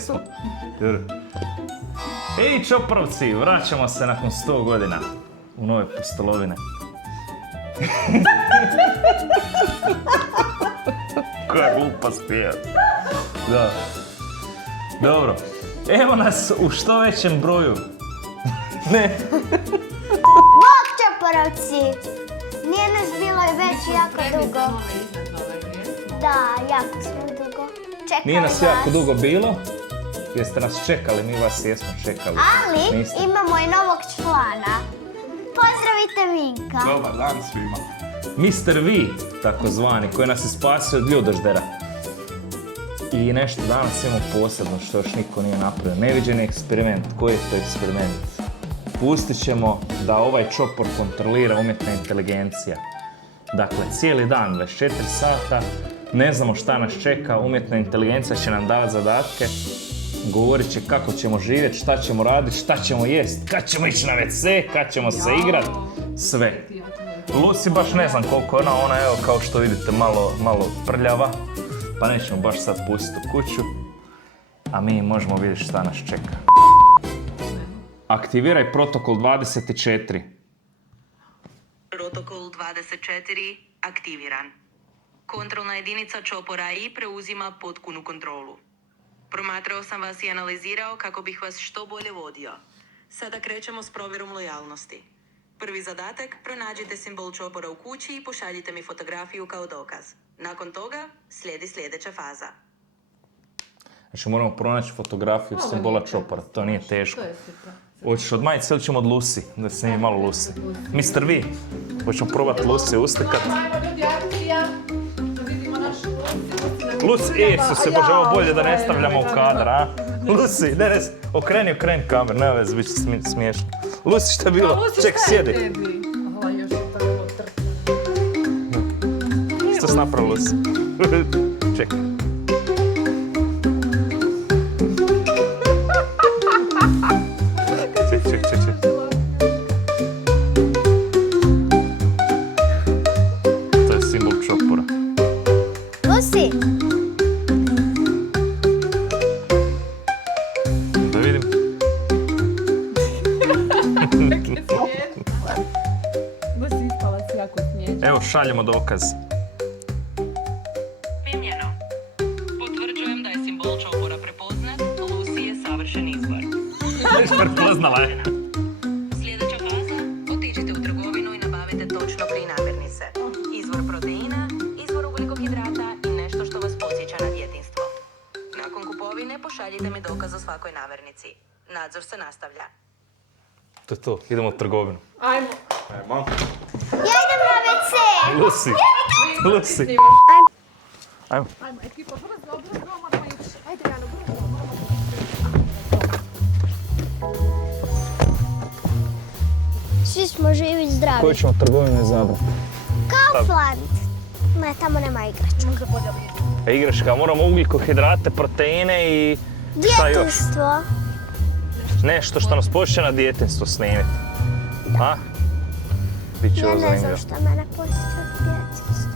jesmo. Ej, čoporovci, vraćamo se nakon 100 godina u nove pustolovine. Koja glupa spija. Da. Dobro. Evo nas u što većem broju. Ne. Bok, čoporovci! Nije nas bilo i već jako dugo. Da, jako smo dugo. Čekali Nije nas jako vas. dugo bilo. Jeste nas čekali, mi vas jesmo čekali. Ali Niste. imamo i novog člana. Pozdravite Vinka. Dobar dan svima. Mr. V, takozvani, koji nas je spasio od ljudoždera. I nešto danas imamo posebno što još niko nije napravio. Neviđeni eksperiment. Koji je to eksperiment? Pustit ćemo da ovaj čopor kontrolira umjetna inteligencija. Dakle, cijeli dan, 24 sata, ne znamo šta nas čeka, umjetna inteligencija će nam davati zadatke, govorit će kako ćemo živjeti, šta ćemo raditi, šta ćemo jest, kad ćemo ići na WC, kad ćemo se igrat, sve. Lucy baš ne znam koliko je ona evo kao što vidite malo prljava, pa nećemo baš sad pustiti u kuću, a mi možemo vidjeti šta nas čeka. Aktiviraj protokol 24. Protokol 24 aktiviran. Kontrolna jedinica čopora I preuzima potpunu kontrolu. Promatrao sam vas i analizirao kako bih vas što bolje vodio. Sada krećemo s provjerom lojalnosti. Prvi zadatak, pronađite simbol čopora u kući i pošaljite mi fotografiju kao dokaz. Nakon toga slijedi sljedeća faza. Znači moramo pronaći fotografiju simbola čopora, to nije teško. Hoćeš od majice ili ćemo od Lucy, da snimi malo Lucy. Mr. V, hoćemo probati Lucy ustekat. Lucy, Isuse Bože, ovo bolje da ne stavljamo u kadar, a? Lucy, ne, okreni kamer, nema veze, bit će smiješno. Lucy, šta je bilo? Ček, sjedi. Što si napravila, Lucy? Čekaj. Ček. To je simbol čopora. Lucy! Da vidim. Evo, šaljemo dokaz. Primljeno. Potvrđujem da je simbol čopora prepoznat, Lucy je savršen izbor. Već prepoznala je. Sljedeća faza, otiđite u trgovinu i nabavite točno 3 namirnice. Izvor proteina, izvor ugljikohidrata i nešto što vas podsjeća na djetinjstvo. Nakon kupovine pošaljite mi dokaz o svakoj namirnici. Nadzor se nastavlja. To je to, idemo u trgovinu. Ajmo. Ja idem na WC! Lucy. Ajmo. Ekipa, brzo, moramo ići. Ajde, Jano, brzo. Svi smo živi i zdravi. Koju ćemo trgovinu izabrati? Kaufland! Ne, tamo nema igrača. Igračka, moramo ugljikohidrate, proteine i šta još? Djetinjstvo. Nešto što nas počne na djetinjstvo snimiti. A? Biće Ja ovo ne znam zanimljivo. šta mene posjeća od djetinjstva.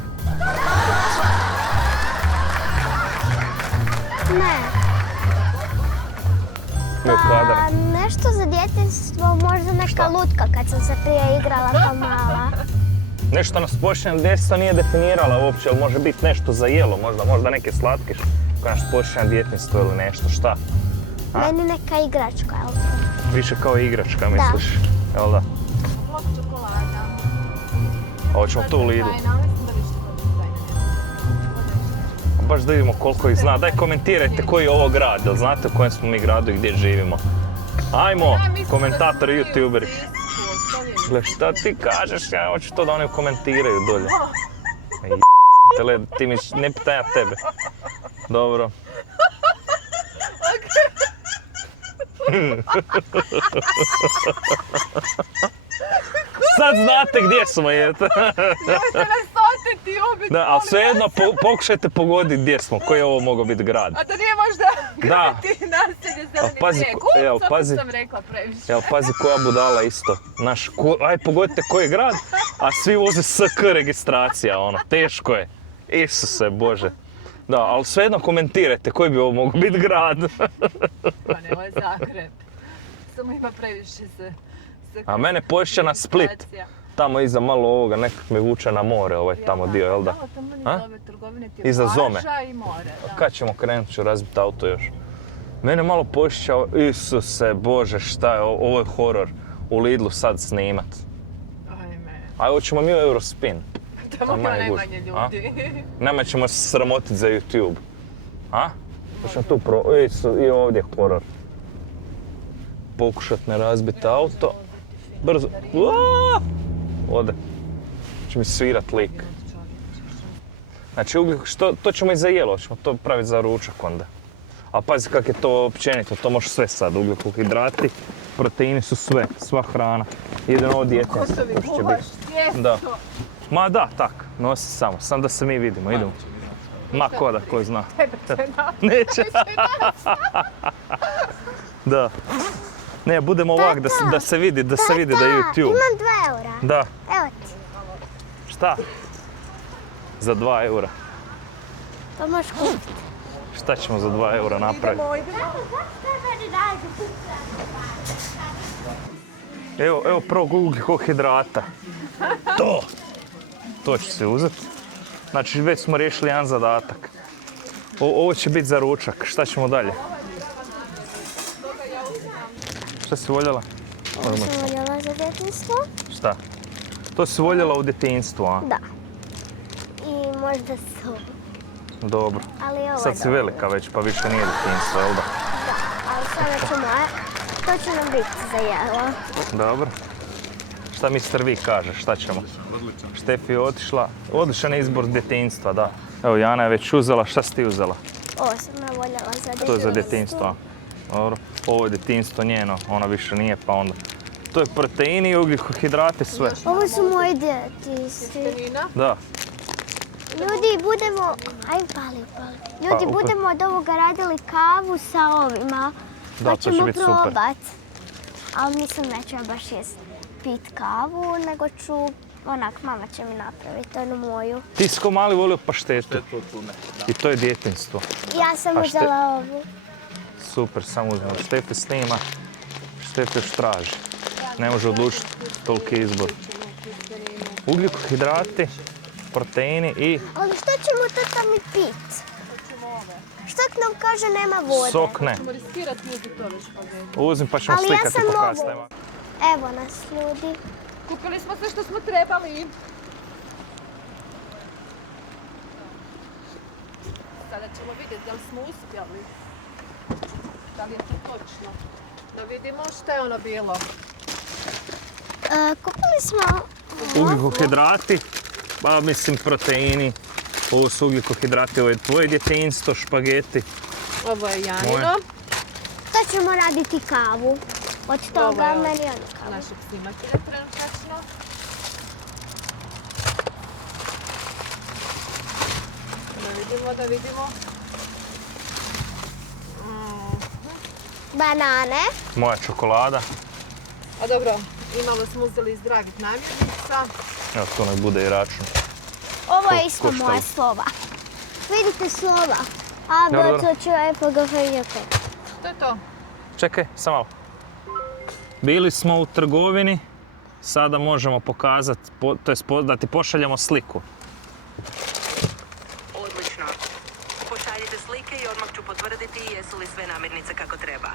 Ne. Evo kadar. Pa nešto za djetinjstvo, možda neka Šta? lutka kad sam se prije igrala kao mala. Nešto nas počne na djetinjstvo nije definirala uopće, ali može biti nešto za jelo, možda neke slatkiš koja nas počne na djetinjstvo ili nešto, šta? A? Meni neka igračka, jel to? Više kao igračka, misliš? Jel da? Blok čokolada. A hoćemo tu u Lidlu. Baš da vidimo koliko ih zna. Daj komentirajte koji je ovo grad, jel znate u kojem smo mi gradu i gdje živimo. Ajmo, komentatori, youtuberi. Gle, šta ti kažeš? Ja hoću to da oni komentiraju dolje. Tele, ti mi ne pitaj ja tebe. Dobro. Sad znate gdje smo, jete. Da, ali svejedno pokušajte pogoditi gdje smo, koji je ovo mogao biti grad. A to nije možda Da. naselje Zeleni pazi, brijeg. evo, pazi. Sam rekla previše. Jel, pazi koja budala isto. Aj pogodite koji je grad, a svi voze SK registracija, ono, teško je. Isuse Bože. Da, ali svejedno komentirajte koji bi ovo mogao biti grad. Pa ne, ovo je Zagreb. Samo ima previše se... A mene pošća na Split. Tamo iza malo ovoga, nekak me vuče na more, ovaj tamo dio, jel da? Da, tamo A? nije ove trgovine, ti je Iza Zome. plaža i more, da. Kad ćemo krenuti, ću razbiti auto još. Mene malo pošća, Isuse Bože, šta je, ovo je horor. U Lidlu sad snimat. Ajme. A hoćemo mi u Eurospin. Tamo ima manje gužva, najmanje a? ljudi. Nama ćemo se sramotiti za YouTube. A? Hoćemo tu i ovdje horor. Pokušat ne razbiti auto. Brzo. Uaaaa! Ode. Će mi svirat lik. Znači, to ćemo i za jelo, ćemo to praviti za ručak onda. A pazi kak je to općenito, to može sve sad, ugljikohidrati, proteini su sve, sva hrana. Jedino ovo djetinjstvo. Košovi još će gulaš, biti. Da. tijesto. Ma da, tak, nosi samo da se mi vidimo, idemo. Ma koda, ko zna. Tebe će naći. Neće. Da. Ne, budemo ovak da se vidi da je YouTube. Imam 2 eura. Da. Evo ti. Šta? Za 2 eura. To možeš kupiti. Šta ćemo za 2 eura napraviti? Evo prvog ugljikohidrata. To ću se uzeti. Znači već smo riješili jedan zadatak. Ovo će biti za ručak. Šta ćemo dalje? Šta si voljela? Ovo sam voljela za djetinjstvo. Šta? To si voljela u djetinjstvu, a? Da. I možda su. Dobro. Ali ovo je Sad si dobro. velika već, pa više nije djetinjstvo, jel da? Da, ali sada ću moja. To će nam biti za jelo. Dobro. Šta Mr. V kaže, šta ćemo? Odličan. Štefi je otišla. Odličan izbor djetinjstva, da. Evo, Jana je već uzela. Šta si ti uzela? Ovo sam ja voljela za djetinjstvo. To je za djetinjstvo. Dobro. Ovo je djetinjstvo njeno, ona više nije, pa onda. To je proteini i ugljikohidrati, sve. Ovo su moji djetinjstvi. Penina. Da. Ljudi, budemo... Aj, pali. Ljudi, Pa, budemo od ovoga radili kavu sa ovima. Da, Pa to će ćemo biti super. probat. Ali mislim neću ja baš pit kavu, nego ću... Onak, mama će mi napraviti onu moju. Ti si ko mali volio paštetu. I to je djetinjstvo. Ja sam uzela ovu. Super, samo uzmemo. Štefi snima, Štefi još traži. Ne može odlučiti toliki izbor. Ugljikohidrati, proteini i Ali što ćemo to tamo i pit? Što ak nam kaže nema vode? sok ne. Ćemo riskirati uzeti ove špagete. Uzmi pa ćemo Ali ja slikati sam po kastajima. mogu. Evo nas, ljudi. Kupili smo sve što smo trebali. Sada ćemo vidjeti da li smo uspjeli. Da li je to točno. Da vidimo što je ono bilo. Kupili smo... Ugljikohidrati, pa mislim proteini. Ovo su ugljikohidrati, ovo je tvoje djetinjstvo, špageti. Ovo je Janino. Moje. To ćemo raditi kavu. Od Ovo toga je od meni on kavu. našeg snimatelja trenutačno. Da vidimo. Banane. Moja čokolada. A dobro, imalo smo uzeli iz dragih namirnica. Evo to nek bude i račun. Ovo je isto koštalo? moja slova. Vidite slova. A, Dobro, B, C, Č, E, P, G, F, J, K. To je to. Čekaj, samo malo. Bili smo u trgovini, sada možemo pokazati, da ti pošaljemo sliku. Odlično. Pošaljite slike i odmah ću potvrditi jesu li sve namirnice kako treba.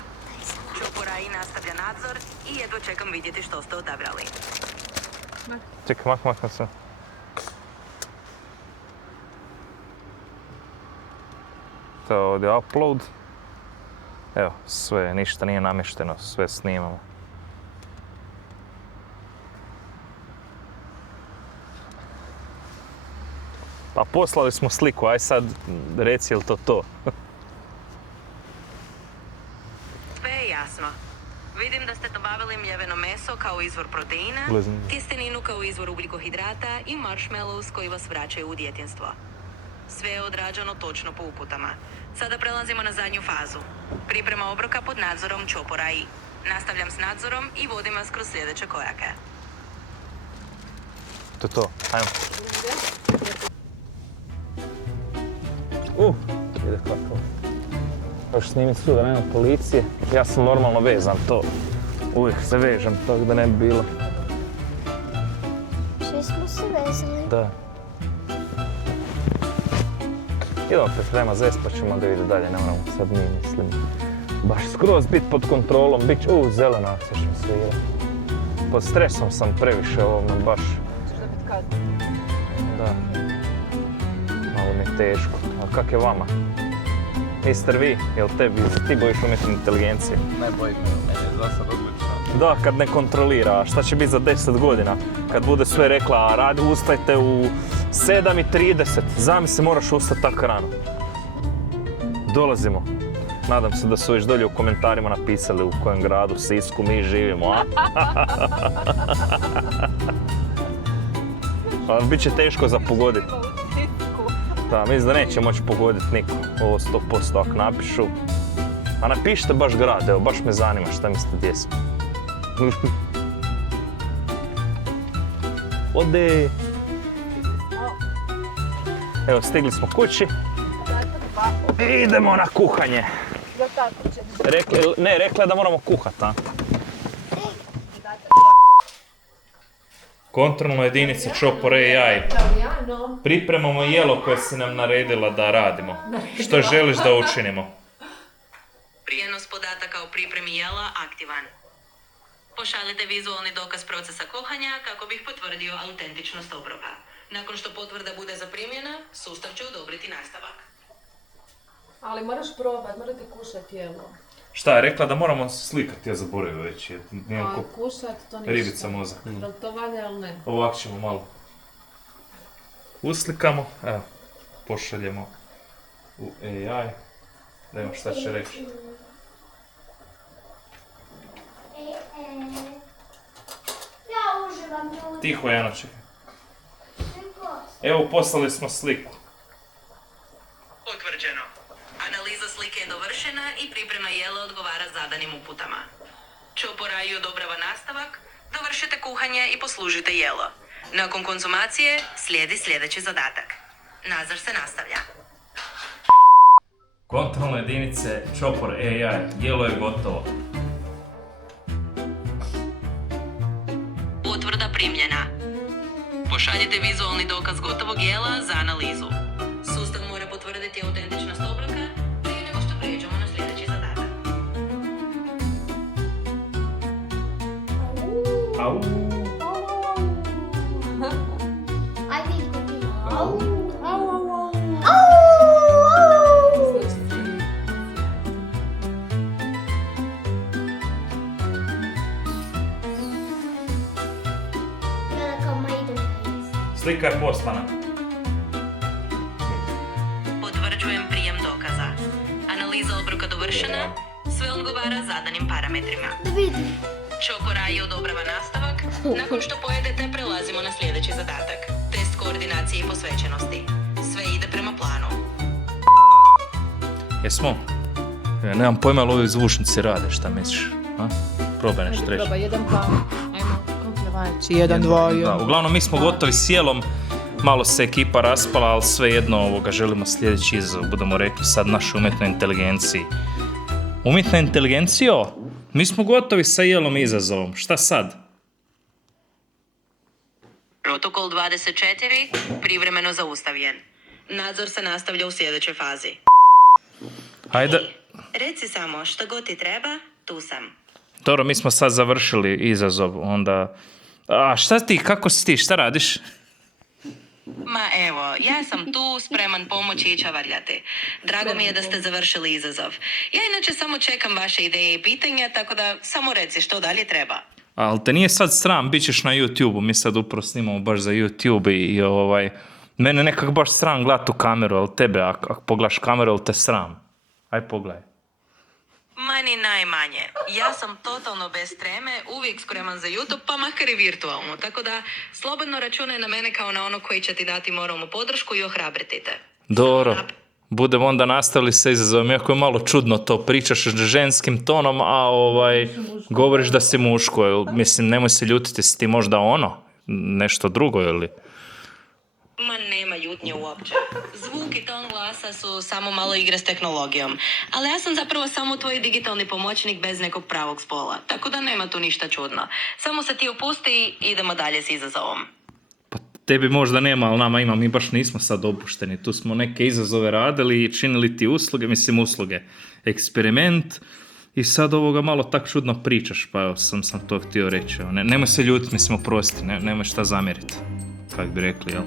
Čopora i nastavlja nadzor i jedva čekam vidjeti što ste odabrali. Čekaj, mak se. To je ovdje upload. Evo, sve, ništa nije namješteno, sve snimamo. Pa poslali smo sliku, aj sad reci jel to to. Sve je jasno. Vidim da ste dobavili mljeveno meso kao izvor proteina, Blizno. tjesteninu kao izvor ugljikohidrata i marshmallows koji vas vraćaju u djetinjstvo. Sve je odrađeno točno po uputama. Sada prelazimo na zadnju fazu. Priprema obroka pod nadzorom Čopora i. Nastavljam s nadzorom i vodim vas kroz sljedeće korake. To je to, ajmo. Ide kako. Još snimiti svu da nema policije. Ja sam normalno vezan to. Uvijek se vežem, tako da ne bi bilo. Svi smo se vezali. Da. Idemo priprema zes pa ćemo da ide dalje, ne moramo sad mi mislim. Baš skroz bit pod kontrolom, bit će, zelena se što svira. Pod stresom sam previše ovome, baš. Ćeš da biti kazniti. Da. Malo mi je teško. A kak je vama? Mister Vi, jel ti bojiš umjetne inteligencije? Ne bojim, meni je za sad odlično. Da, kad ne kontrolira, a šta će biti za 10 godina? Kad bude sve rekla, radi, ustajte u 7:30, zamisli moraš ustati tako rano. Dolazimo. Nadam se da su već dolje u komentarima napisali u kojem gradu, Sisku, mi živimo, a? Ali bit će teško za pogoditi. Da, mislim da neće moći pogoditi niko. Ovo 100% ako napišu. A napišite baš grad, evo, baš me zanima šta mislite gdje smo. Ode! Evo, stigli smo kući. Idemo na kuhanje. Rekla je da moramo kuhati, a? Kontrolna jedinica Chopper AI. Pripremamo jelo koje si nam naredila da radimo. Što želiš da učinimo? Prijenos podataka o pripremi jela aktivan. Pošaljite vizualni dokaz procesa kuhanja kako bih potvrdio autentičnost obroka. Nakon što potvrda bude zaprimljena, sustav će odobriti nastavak. Ali moraš probati, morate kušati jelo. Šta je rekla da moramo slikati, ja zaboravio već. A kušati to ništa. Ribica mozak. Jel to valja ili ne? Ovako ćemo malo. Uslikamo, evo, pošaljemo u AI. Da imamo šta će reći. Ja uživam ljudi. Tiho, Jano, čekaj. Evo, poslali smo sliku. Potvrđeno. Analiza slike je dovršena i priprema jela odgovara zadanim uputama. Chopper AI odobrava nastavak, dovršite kuhanje i poslužite jelo. Nakon konzumacije slijedi sljedeći zadatak. Nadzor se nastavlja. Kontrolne jedinice Chopper AI, jelo je gotovo. Potvrda primljena. Pošaljite vizualni dokaz gotovog jela za analizu. Sustav mora potvrditi autentičnost obroka prije nego što prijeđemo na sljedeći zadatak. Au. Aj Vinko ti. Au. Au, au, au. Ja kao ma idem na jesti. Slika je poslana. Potvrđujem prijem dokaza. Analiza obroka dovršena, sve odgovara zadanim parametrima. Da vidim. Chopper AI odobrava nastavak, nakon što pojedete prelazimo na sljedeći zadatak. Test koordinacije i posvećenosti. Sve ide prema planu. Jesmo? Ja nemam pojma ali ovi zvučnici rade, šta misliš? A? Probaj nešto reći. Probaj, jedan pa. Ajmo, kompljevanči, jedan, dva, Da, uglavnom mi smo gotovi s jelom, malo se ekipa raspala, ali svejedno želimo sljedeći izazov, budemo rekli sad našoj umjetnoj inteligenciji. Umjetna inteligencijo, mi smo gotovi sa jelom i izazovom, šta sad? Protokol 24 privremeno zaustavljen. Nadzor se nastavlja u sljedećoj fazi. Ajde. Reci samo što god ti treba, tu sam. Dobro, mi smo sad završili izazov, onda... A šta ti, kako si ti, šta radiš? Ma evo, ja sam tu spreman pomoći i čavarljati. Drago mi je da ste završili izazov. Ja inače samo čekam vaše ideje i pitanja, tako da samo reci što dalje treba. Ali te nije sad sram, bit ćeš na YouTube-u, mi sad upravo snimamo baš za YouTube i mene nekak baš sram gledat u kameru, ali tebe, ako pogledaš kameru, ali te sram. Aj pogledaj. Ma ni najmanje. Ja sam totalno bez treme, uvijek spreman za YouTube, pa makar i virtualno. Tako da slobodno računaj na mene kao na ono koji će ti dati moralnu podršku i ohrabriti te. Dobro. Budemo onda nastavili sa izazovom, iako je malo čudno to, pričaš ženskim tonom, a govoriš da si muško. Mislim, nemoj se ljutiti, si ti možda nešto drugo ili... Ma nema jutnje uopće. Zvuk i ton glasa su samo malo igre s tehnologijom. Ali ja sam zapravo samo tvoj digitalni pomoćnik bez nekog pravog spola. Tako da nema tu ništa čudno. Samo se ti opusti i idemo dalje s izazovom. Pa tebi možda nema, ali nama ima, mi baš nismo sad opušteni. Tu smo neke izazove radili i činili ti usluge, eksperiment. I sad ovoga malo tak čudno pričaš, pa evo, sam to htio reći. Nemoj se ljutiti, mislim, oprosti, nemoj šta zamjeriti. Kak bi rekli, jel?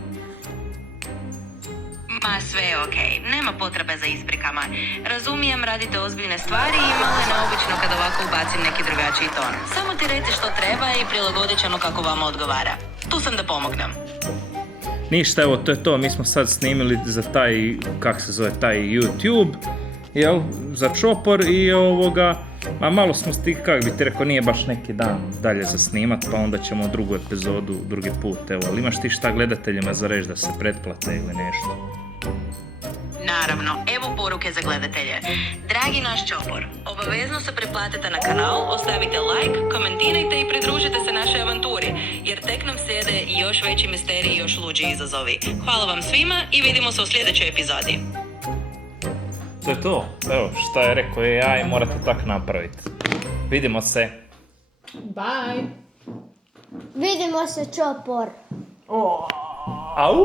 Ma sve je okej, nema potrebe za isprikama. Razumijem, radite ozbiljne stvari i malo je neobično kad ovako ubacim neki drugačiji ton. Samo ti reci što treba i prilagodit ćemo kako vama odgovara. Tu sam da pomognem. Ništa, evo, to je to. Mi smo sad snimili za taj, kak se zove, taj YouTube, jel, za Čopor i ovoga, a malo smo kak bi ti rekao, nije baš neki dan dalje za snimat, pa onda ćemo drugu epizodu, drugi put, evo, ali imaš ti šta gledateljima za reći da se pretplate ili nešto? Naravno, evo poruke za gledatelje. Dragi naš Čopor, obavezno se pretplatite na kanal, ostavite like, komentirajte i pridružite se našoj avanturi, jer tek nam slijede i još veći misteriji i još luđi izazovi. Hvala vam svima i vidimo se u sljedećoj epizodi. To je to. Evo, šta je rekao AI, morate tak napraviti. Vidimo se. Bye! Vidimo se, Čopor. Au!